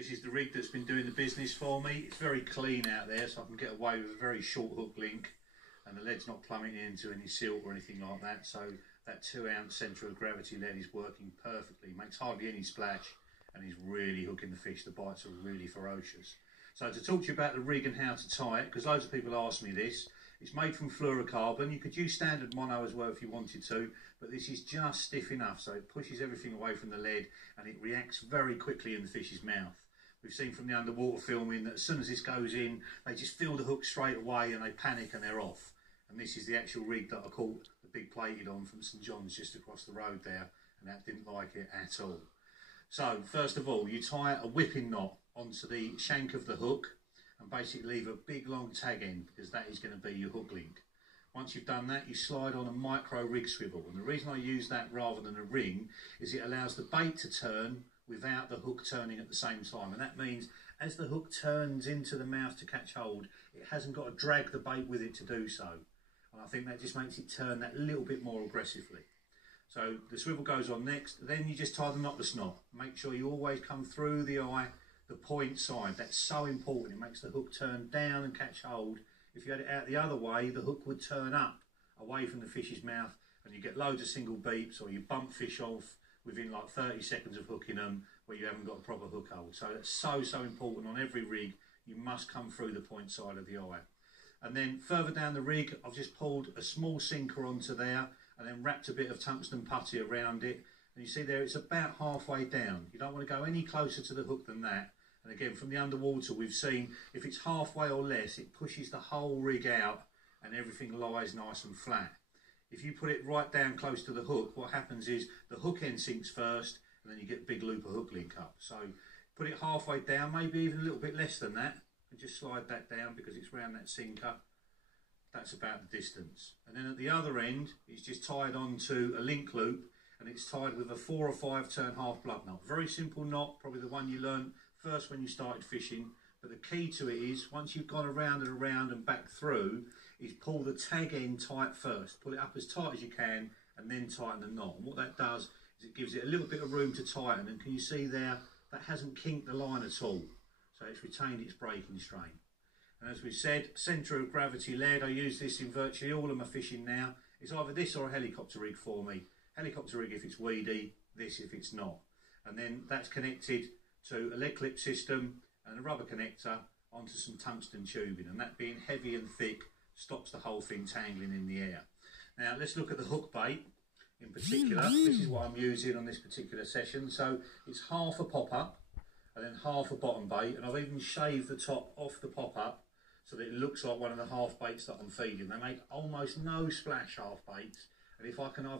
This is the rig that's been doing the business for me. It's very clean out there, so I can get away with a very short hook link, and the lead's not plummeting into any silt or anything like that. So that 2-ounce centre of gravity lead is working perfectly, makes hardly any splash, and is really hooking the fish. The bites are really ferocious. So to talk to you about the rig and how to tie it, because loads of people ask me this, it's made from fluorocarbon. You could use standard mono as well if you wanted to, but this is just stiff enough, so it pushes everything away from the lead and it reacts very quickly in the fish's mouth. We've seen from the underwater filming that as soon as this goes in, they just feel the hook straight away and they panic and they're off. And this is the actual rig that I caught the big plated on from St John's just across the road there, and that didn't like it at all. So first of all, you tie a whipping knot onto the shank of the hook and basically leave a big long tag end, because that is going to be your hook link. Once you've done that, you slide on a micro rig swivel, and the reason I use that rather than a ring is it allows the bait to turn without the hook turning at the same time, and that means as the hook turns into the mouth to catch hold, it hasn't got to drag the bait with it to do so, and I think that just makes it turn that little bit more aggressively. So the swivel goes on next, then you just tie the knotless knot. Make sure you always come through the eye, the point side. That's so important. It makes the hook turn down and catch hold. If you had it out the other way, the hook would turn up away from the fish's mouth, and you get loads of single beeps, or you bump fish off within like 30 seconds of hooking them where you haven't got a proper hook hold. So that's so important. On every rig, you must come through the point side of the eye. And then further down the rig, I've just pulled a small sinker onto there and then wrapped a bit of tungsten putty around it. And you see there, it's about halfway down. You don't want to go any closer to the hook than that. And again, from the underwater, we've seen if it's halfway or less, it pushes the whole rig out and everything lies nice and flat. If you put it right down close to the hook, what happens is the hook end sinks first, and then you get a big loop of hook link up. So put it halfway down, maybe even a little bit less than that, and just slide that down because it's round that sinker. That's about the distance. And then at the other end, it's just tied onto a link loop, and it's tied with a 4 or 5 turn half blood knot. Very simple knot, probably the one you learned first when you started fishing. But the key to it is, once you've gone around and around and back through, is pull the tag end tight first. Pull it up as tight as you can and then tighten the knot. And what that does is it gives it a little bit of room to tighten. And can you see there, that hasn't kinked the line at all. So it's retained its breaking strain. And as we said, centre of gravity lead, I use this in virtually all of my fishing now. It's either this or a helicopter rig for me. Helicopter rig if it's weedy, this if it's not. And then that's connected to a lead clip system and a rubber connector onto some tungsten tubing, and that being heavy and thick stops the whole thing tangling in the air. Now let's look at the hook bait in particular. This is what I'm using on this particular session. So it's half a pop-up and then half a bottom bait, and I've even shaved the top off the pop-up so that it looks like one of the half baits that I'm feeding. They make almost no splash half baits, and if I can either